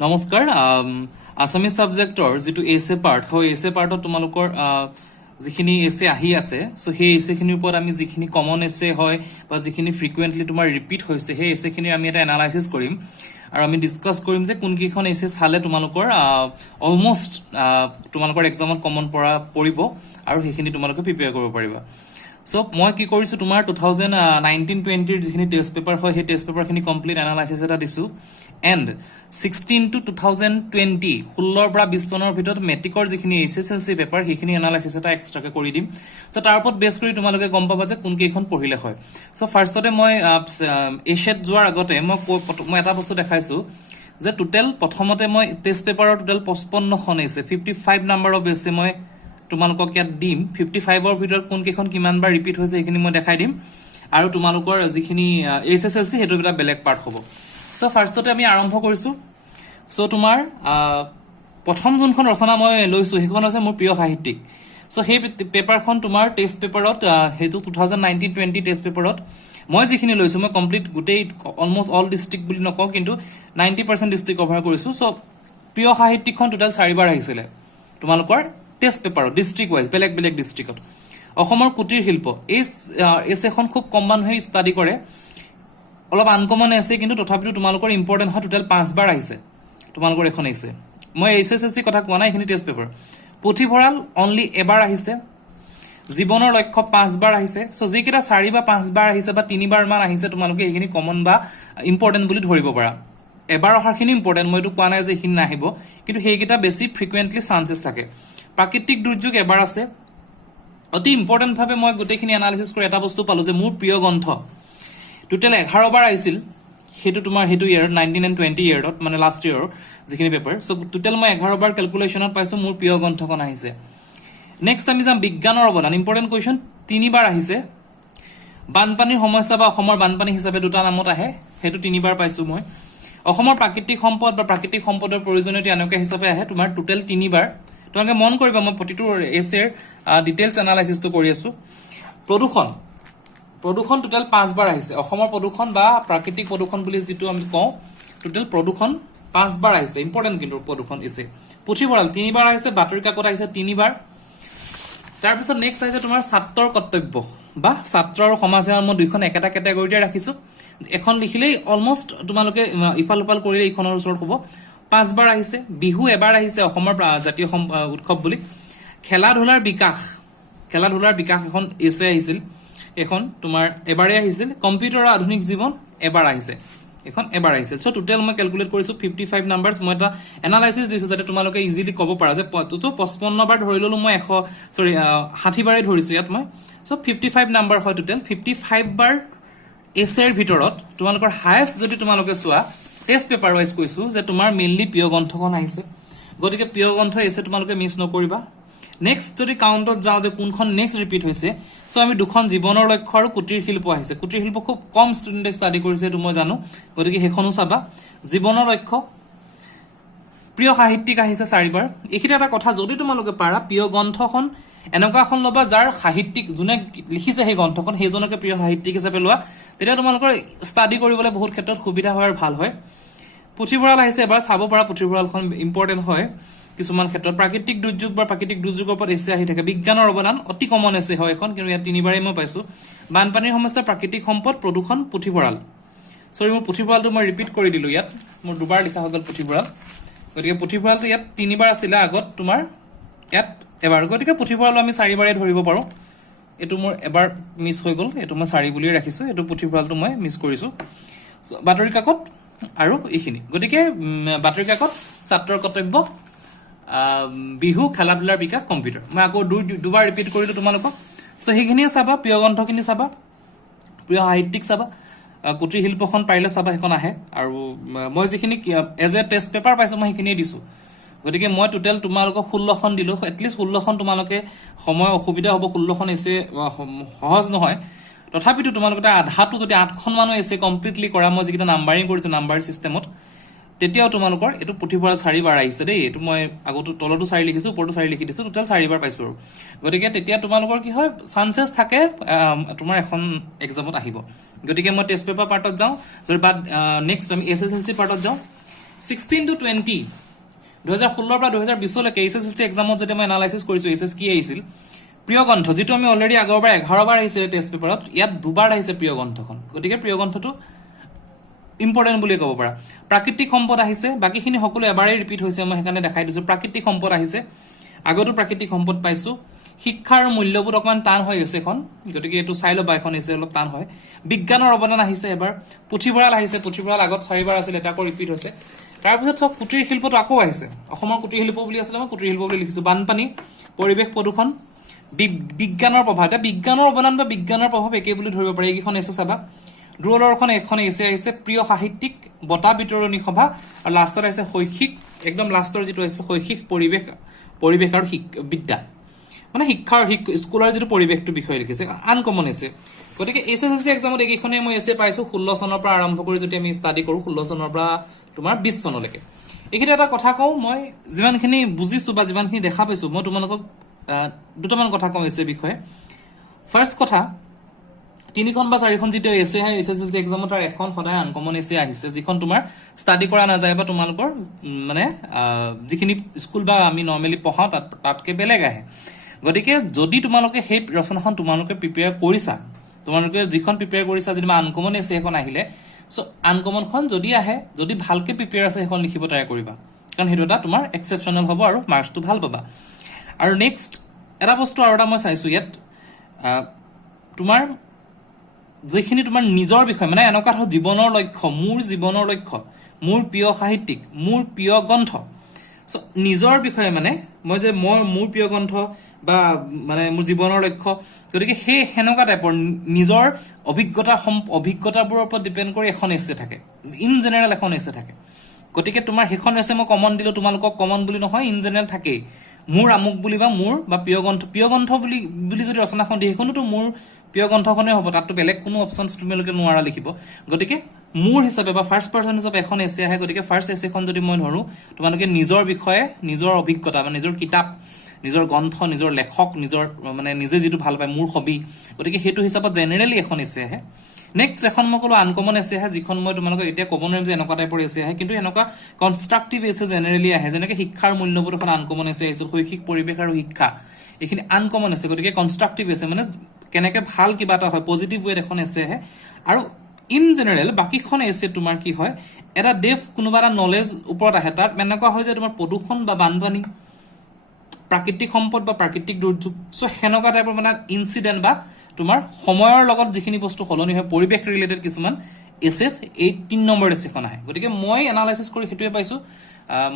নমস্কাৰ আসামিজ সাবজেক্টৰ যেটো এছে পাৰ্ট হয় এছে পাৰ্টত তোমালোকৰ যিখিনি এছে আহি আছে সো সেই এছে খিনিৰ ওপৰত আমি যিখিনি কমন এছে হয় বা যিখিনি ফ্ৰিকুৱেন্টলি তোমাৰ ৰিপিট হৈছে সেই এছে খিনি আমি এটা এনালাইসিস কৰিম আৰু আমি ডিসকাস কৰিম যে কোন কিখন এছে চালে তোমালোকৰ অলমোস্ট তোমালোকৰ এক্সামত কমন পৰিব আৰু সেইখিনি তোমালোকে প্ৰিপেয়াৰ কৰিব পাৰিবা সো মই কি কৰিছো তোমাৰ 2019-20 ৰ যিখিনি টেষ্ট পেপাৰ হয় সেই টেষ্ট পেপাৰ খিনি কমপ্লিট এনালাইসিস এটা দিছো এন্ড 16 to 2020 16 পৰা 20 চনৰ ভিতৰত মেট্ৰিকৰ যিখিনি এছএছএলসি পেপাৰ সেইখিনি এনালাইসিস এটা এক্সট্ৰাকে কৰি দিম সো তাৰ ওপৰত বেছ কৰি তোমালোকে গম পাবা যে কোন কেইখন পঢ়িলে হয় সো ফাৰ্ষ্টতে মই এশেট যোৱাৰ আগতে মই এটা বস্তু দেখাইছো যে টোটাল প্ৰথমতে মই টেষ্ট পেপাৰৰ টোটাল 55 খন আছে 55 নাম্বাৰ অফ এছে মই তোমালোকক ইয়াত দিম 55 ৰ ভিতৰত কোন কেইখন কিমান বাৰ ৰিপিট হৈছে এইখিনি মই দেখাই দিম আৰু তোমালোকৰ যিখিনি এছএছএলসি হেতু এটা বেলেগ পাৰ্ট হ'ব সো ফাৰ্ষ্টতে আমি আৰম্ভ কৰিছো সো তোমাৰ প্ৰথম যোনখন ৰচনা মই লৈছো সেইখন আছে মোৰ প্ৰিয় সাহিত্যিক সো সেই পেপাৰখন তোমাৰ টেষ্ট পেপাৰত হেতু 2019-20 টেষ্ট পেপাৰত মই যিখিনি লৈছো মই কমপ্লিট গোটেই অলমোস্ট অল ডিস্ট্ৰিক্ট বুলি নকওঁ কিন্তু 90% ডিস্ট্ৰিক্ট কভাৰ কৰিছো সো প্ৰিয় সাহিত্যিকখন টোটাল 4 বাৰ আহিছিলে তোমালোকৰ টেষ্ট পেপাৰত ডিস্ট্ৰিক্ট ওয়াইজ বেলেগ বেলেগ ডিস্ট্ৰিক্টত অসমৰ কুটিৰ শিল্প এই এছেখন খুব কম মানুহে ষ্টাডি কৰে অলপ আনকমন আছে কিন্তু তথাপিও তোমালোকৰ ইম্পৰ্টেন্ট হয় টোটাল 5 বাৰ আহিছে তোমালোকৰ এখন আছে মই এছএছএলসি কথা কোৱা নাই এখিনি টেষ্ট পেপাৰ পুথিভঁৰাল অনলি এবাৰ আহিছে জীৱনৰ লক্ষ্য 5 বাৰ আহিছে সো যিকেইটা 4 বা 5 বাৰ আহিছে বা 3 বাৰ মান আহিছে তোমালোকে এইখিনি কমন বা ইম্পৰ্টেন্ট বুলি ধৰিব পাৰা এবাৰ অহাখিনি ইম্পৰ্টেন্ট মইতো কোৱা নাই যে এইখিনি নাহিব কিন্তু সেইকেইটা বেছি ফ্ৰিকুৱেন্টলি চান্সেছ থাকে প্ৰাকৃতিক দুৰ্যোগ এবাৰ আছে অতি ইম্পৰ্টেন্ট ভাবে মই গোটেইখিনি এনালাইসিস কৰি এটা বস্তু পালো যে মোৰ প্ৰিয় গ্ৰন্থ টোটাল 11 বাৰ আহিছিল হেতু তোমাৰ হেতু ইয়াৰ 19 and 20 ইয়াৰত মানে লাষ্ট ইয়াৰ যিখিনি পেপাৰ সো টোটাল মই 11 বাৰ ক্যালকুলেশনত পাইছো মোৰ প্ৰিয় গ্ৰন্থখন আহিছে নেক্সট আমি যাম বিজ্ঞানৰ অৱদান ইম্পৰ্টেন্ট কোৱেশ্চন 3 বাৰ আহিছে বানপানীৰ সমস্যা বা অসমৰ বানপানী হিচাপে দুটা নামত আহে হেতু 3 বাৰ পাইছো মই অসমৰ প্ৰাকৃতিক সম্পদ বা প্ৰাকৃতিক সম্পদৰ প্ৰয়োজনীয়তা এনেকুৱা হিচাপে আহে তোমাৰ টোটাল 3 বাৰ তোমালোকে মন কৰিবা মই প্ৰতিটো এছেৰ ডিটেইলছ এনালাইসিসটো কৰি আছো প্ৰদূষণ টোটাল 5 বাৰ আহিছে অসমৰ প্ৰদূষণ বা প্ৰাকৃতিক প্ৰদূষণ বুলি যেটো আমি কওঁ টোটাল প্ৰদূষণ 5 বাৰ আহিছে ইম্পৰ্টেন্ট কিন্তু প্ৰদূষণ আছে পুথিভঁৰাল 3 বাৰ আহিছে বাতৰি কাকত আহিছে 3 বাৰ তাৰ পিছত নেক্সট আহিছে তোমাৰ ছাত্ৰৰ কৰ্তব্য বা ছাত্ৰ আৰু সমাজ সেৱা মই দুইখন একেটা ক্যাটাগৰীতে ৰাখিছো এখন লিখিলেই অলমোস্ট তোমালোকে ইফাল কৰিলে ইখনৰ ওচৰত হ'ব 5 বাৰ আহিছে বিহু এবাৰ আহিছে অসমৰ জাতীয় উৎসৱ বুলি খেলা ধুলাৰ বিকাশ এখন এছে আহিছিল এখন তোমাৰ এবাৰে আহিছিল কম্পিউটাৰ আধুনিক জীৱন এবাৰ আহিছে এখন এবাৰ আহিছিল সো টোটাল মই ক্যালকুলেট কৰিছো 55 নাম্বাৰস মই এটা এনালাইসিস দিছো যাতে তোমালোকে ইজিলি ক'ব পাৰা যে তো 55 বাৰ ধৰি ললো মই 60 বাৰে ধৰিছো ইয়াত মই সো 55 নাম্বাৰ হয় টোটাল 55 বাৰ এছেৰ ভিতৰত তোমালোকৰ হাইয়েস্ট যদি তোমালোকে চোৱা টেষ্ট পেপাৰ ওয়াইজ কৈছো যে তোমাৰ মেইনলি প্ৰিয় গ্ৰন্থখন আহিছে গতিকে প্ৰিয় গ্ৰন্থ এছে তোমালোকে মিছ নকৰিবা নেক্সট যদি কাউন্টত যাও যে কোনখন নেক্সট ৰিপিট হৈছে সো আমি দুখন জীৱনৰ লক্ষ্য আৰু কুটিৰ শিল্প আহিছে কুটিৰ শিল্প খুব কম ষ্টুডেন্টে ষ্টাডি কৰিছে এটো মই জানো গতিকে হেখনো চাবা জীৱনৰ লক্ষ্য প্ৰিয় সাহিত্যিক আহিছে 4 বাৰ এইখিনি এটা কথা যদি তোমালোকে পাৰা প্ৰিয় গ্ৰন্থখন এনেকুৱা এখন লবা যাৰ সাহিত্যিক যোনে লিখিছে সেই গ্ৰন্থখন সেইজনকে প্ৰিয় সাহিত্যিক হিচাপে লোৱা তেতিয়া তোমালোকৰ ষ্টাডি কৰিবলৈ বহুত ক্ষেত্ৰত সুবিধা হয় আৰু ভাল হয় পুথিভঁৰাল আহিছে এবাৰ চাব পাৰা পুথিভঁৰালখন ইম্পৰ্টেন্ট হয় কিছুমান ক্ষেত্ৰত প্ৰাকৃতিক দুৰ্যোগ বা প্ৰাকৃতিক দুৰ্যোগৰ ওপৰত এছে আহি থাকে বিজ্ঞানৰ অৱদান অতি কমন এছে হয় এখন কিন্তু ইয়াত 3 বাৰেই মই পাইছো বানপানীৰ সমস্যা প্ৰাকৃতিক সম্পদ প্ৰদূষণ পুথিভঁৰাল সৰি মোৰ পুথিভঁৰালটো মই ৰিপিট কৰি দিলো ইয়াত মোৰ দুবাৰ লিখা হৈ গল পুথিভঁৰাল গতিকে পুথিভঁৰালটো ইয়াত 3 বাৰ আছিল আগত তোমাৰ ইয়াত এবাৰ গতিকে পুথিভঁৰাল আমি 4 বাৰে ধৰিব পাৰো এটো মোৰ এবাৰ মিছ হৈ গল এটো মই 4 বুলি ৰাখিছো এটো পুথিভঁৰালটো মই মিছ কৰিছো বাতৰি কাকত আৰু এইখিনি গতিকে বাতৰি কাকত ছাত্ৰৰ কৰ্তব্য বিহু খেলা ধুলাৰ বিকাশ কম্পিউটাৰ মই আকৌ দুবাৰ ৰিপিট কৰিলো তোমালোকক সো সেইখিনিয়ে চাবা প্ৰিয় গ্ৰন্থখিনি চাবা প্ৰিয় সাহিত্যিক চাবা কুটিৰ শিল্পখন পাৰিলে চাবা এখন আহে আৰু মই যিখিনি এজ এ টেষ্ট পেপাৰ পাইছো মই সেইখিনিয়ে দিছো গতিকে মই টোটাল তোমালোকক 16খন দিলো এটলিষ্ট 16খন তোমালোকে সময় অসুবিধা হ'ব 16খন এছে সহজ নহয় তথাপিতো তোমালোকে আধাটো যদি 8খন মানুহ এছে কমপ্লিটলি কৰা মই যিকিটা নাম্বাৰিং কৰিছো নাম্বাৰ সিস্টেমত তেতিয়াও তোমালোকৰ এটো পুথিভঁৰাল 4 বাৰ আহিছে দেই এটো মই আগতো তলটো 4 লিখিছো ওপৰটো 4 লিখি দিছো টোটাল 4 বাৰ পাইছো গতিকে তেতিয়া তোমালোকৰ কি হয় চান্সেছ থাকে তোমাৰ এখন এক্সামত আহিব গতিকে মই টেষ্ট পেপাৰ পাৰ্টত যাও যদি বাদ নেক্সট আমি এছএছএলসি পাৰ্টত যাও 16 to 20 2016 পৰা 2020 লৈকে এছএছএলসি এক্সামত যদি মই এনালাইসিস কৰিছো এছএছ কি আহিছিল প্ৰিয় গ্ৰন্থ যেটো আমি অলৰেডি আগৰবাৰ 11 বাৰ আহিছিল টেষ্ট পেপাৰত ইয়াত দুবাৰ আহিছে প্ৰিয় গ্ৰন্থখন গতিকে প্ৰিয় গ্ৰন্থটো ইম্পৰ্টেন্ট বুলি ক'ব পাৰা প্ৰাকৃতিক সম্পদ আহিছে বাকিখিনি সকলো এবাৰেই ৰিপিট হৈছে মই হেকানে দেখাই দিছো প্ৰাকৃতিক সম্পদ আহিছে আগতো প্ৰাকৃতিক সম্পদ পাইছো শিক্ষাৰ মূল্যবোধ অকমান টান হৈ আছে এখন গতিকে এটো চাই লবা এখন এছে অলপ টান হয় বিজ্ঞানৰ অৱদান আহিছে এবাৰ পুথিভঁৰাল আহিছে পুথিভঁৰাল আগত 4 বাৰ আছিল এটা আকৌ ৰিপিট হৈছে তাৰ পিছত সব কুটিৰ শিল্পটো আকৌ আহিছে অসমৰ কুটিৰ শিল্প বুলি আছিল মই কুটিৰ শিল্প বুলি লিখিছো বানপানী পৰিবেশ প্ৰদূষণ বিজ্ঞানৰ প্ৰভাৱ এটা বিজ্ঞানৰ অৱদান বা বিজ্ঞানৰ প্ৰভাৱ একে বুলি ধৰিব পাৰি এইখন এছে চাবা ড্ৰোলৰখন এখন এছে আহিছে প্ৰিয় সাহিত্যিক বটা বিতৰণী সভা আৰু লাষ্টত আছে শৈক্ষিক একদম লাষ্টৰ যেটো আছে শৈক্ষিক পৰিবেশ আৰু বিদ্যা মানে শিক্ষাৰ স্কুলৰ যেটো পৰিবেশটো বিষয় লিখিছে আনকমন আছে গতিকে এছএছএলসি এক্সামত এইখনে মই এছে পাইছো 16 চনৰ পৰা আৰম্ভ কৰি যদি আমি ষ্টাডি কৰো 16 চনৰ পৰা তোমাৰ 20 চনলৈকে এইখিনি এটা কথা কওঁ মই যিমানখিনি বুজিছো বা যিমানখিনি দেখা পাইছো মই তোমালোকক দুটামান কথা কম এছে বিষয়ে ফাৰ্স্ট কথা তিনিখন বা চাৰিখন যেটো এছে হয় এছএছএলসি এক্সামত আৰু এখন সদায় আনকমন এছে আহিছে যিখন তোমাৰ ষ্টাডি কৰা না যায় বা তোমালোকৰ মানে যিখিনি স্কুল বা আমি নৰমালি পঢ়াও তাতকে বেলেগ আহে গতিকে যদি তোমালোকে সেই ৰচনাখন তোমালোকে প্ৰিপেয়াৰ কৰিছা তোমালোকে যিখন প্ৰিপেয়াৰ কৰিছা যদি আনকমন এছে এখন আহিলে সো আনকমনখন যদি আহে যদি ভালকে প্ৰিপেয়াৰ আছে এখন লিখিব ট্ৰাই কৰিবা কাৰণ হেটো এটা তোমাৰ এক্সেপচনেল হ'ব আৰু মাৰ্কসটো ভাল পাবা আৰু নেক্সট এটা বস্তু আৰু এটা মই চাইছো ইয়াত তোমাৰ যিখিনি তোমাৰ নিজৰ বিষয় মানে এনেকুৱা ধৰ জীৱনৰ লক্ষ্য মোৰ প্ৰিয় সাহিত্যিক মোৰ প্ৰিয় গ্ৰন্থ সো নিজৰ বিষয়ে মানে মই যে মোৰ প্ৰিয় গ্ৰন্থ বা মানে মোৰ জীৱনৰ লক্ষ্য গতিকে সেই হেনকা টাইপৰ নিজৰ অভিজ্ঞতাবোৰৰ ওপৰত ডিপেন্ড কৰি এখন এছে থাকে ইন জেনাৰেল এখন এছে থাকে গতিকে তোমাৰ হেখন এছে মই কমন দিলো তোমালোকক কমন বুলি নহয় ইন জেনাৰেল থাকে মোৰ আমুক বুলি বা মোৰ বা প্ৰিয় গ্ৰন্থ বুলি যদি ৰচনাখন দিয়ে হেখনটো মোৰ প্ৰিয় গ্ৰন্থখনে হ'ব তাতটো বেলেগ কোনো অপচনছ তুমিলোকে নোৱাৰা লিখিব গতিকে মোৰ হিচাপে বা ফাৰ্স্ট পাৰসন হিচাপে এখন এছে আহে গতিকে ফাৰ্স্ট এছেখন যদি মই ধৰো তোমালোকে নিজৰ বিষয়ে নিজৰ অভিজ্ঞতা বা নিজৰ কিতাপ নিজৰ গ্ৰন্থ নিজৰ লেখক নিজৰ মানে নিজে যেটো ভাল পায় মোৰ হবি গতিকে হেতু হিচাপত জেনাৰেলি এখন এছে আহে নেক্সট এখন মই কলো আনকমন এছে আহে যিখন মই তোমালোকক এতিয়া ক'ব নোৱাৰিম যে এনেকুৱা টাইপৰ এছে আহে কিন্তু এনেকুৱা কনস্ট্ৰাকটিভ এছে জেনাৰেলি আহে যেনেকৈ শিক্ষাৰ মূল্যবোধ এখন আনকমন এছে আহিছিল শৈক্ষিক পৰিবেশ আৰু শিক্ষা এইখিনি আনকমন আছে গতিকে কনস্ট্ৰাকটিভ এছে মানে কেনেকৈ ভাল কিবা এটা হয় পজিটিভ ৱেত এখন এছে আহে আৰু ইন জেনাৰেল বাকিখন এছে তোমাৰ কি হয় এটা ডেফ কোনোবা এটা নলেজ ওপৰত আহে তাত এনেকুৱা হয় যে তোমাৰ প্ৰদূষণ বা বানপানী প্ৰাকৃতিক সম্পদ বা প্ৰাকৃতিক দুৰ্যোগ সো হেনকা টাইপৰ মানে ইনসিডেন্ট বা তোমাৰ সময়ৰ লগত যিখিনি বস্তু হলনি হয় পৰিবেশ ৰিলেটেড কিছুমান এছেছ 18 নম্বৰ এছেখন আহে গতিকে মই এনালাইসিস কৰি হেতুৱে পাইছো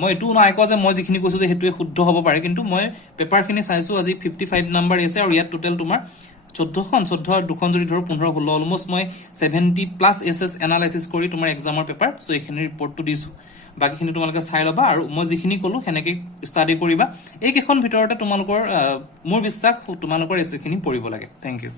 মই এটু নাই কোৱা যে মই যিখিনি কৈছো যে হেতুৱে শুদ্ধ হ'ব পাৰে কিন্তু মই পেপাৰখিনি চাইছো আজি 55 নম্বৰ এছে আৰু ইয়াত টোটাল তোমাৰ 14 দুখন যদি ধৰো 15 16 অলমোস্ট মই 70 প্লাস এছেছ এনালাইসিস কৰি তোমাৰ এক্সামৰ পেপাৰ সো এইখিনি ৰিপৰ্টটো দিছো বাকিখিনি তোমালোকে চাই লবা আৰু মই যিখিনি কলো হেনেকে ষ্টাডি কৰিবা এইকেখন ভিতৰতে তোমালোকৰ মোৰ বিশ্বাস তোমালোকৰ এছেখিনি পঢ়িব লাগে থ্যাংক ইউ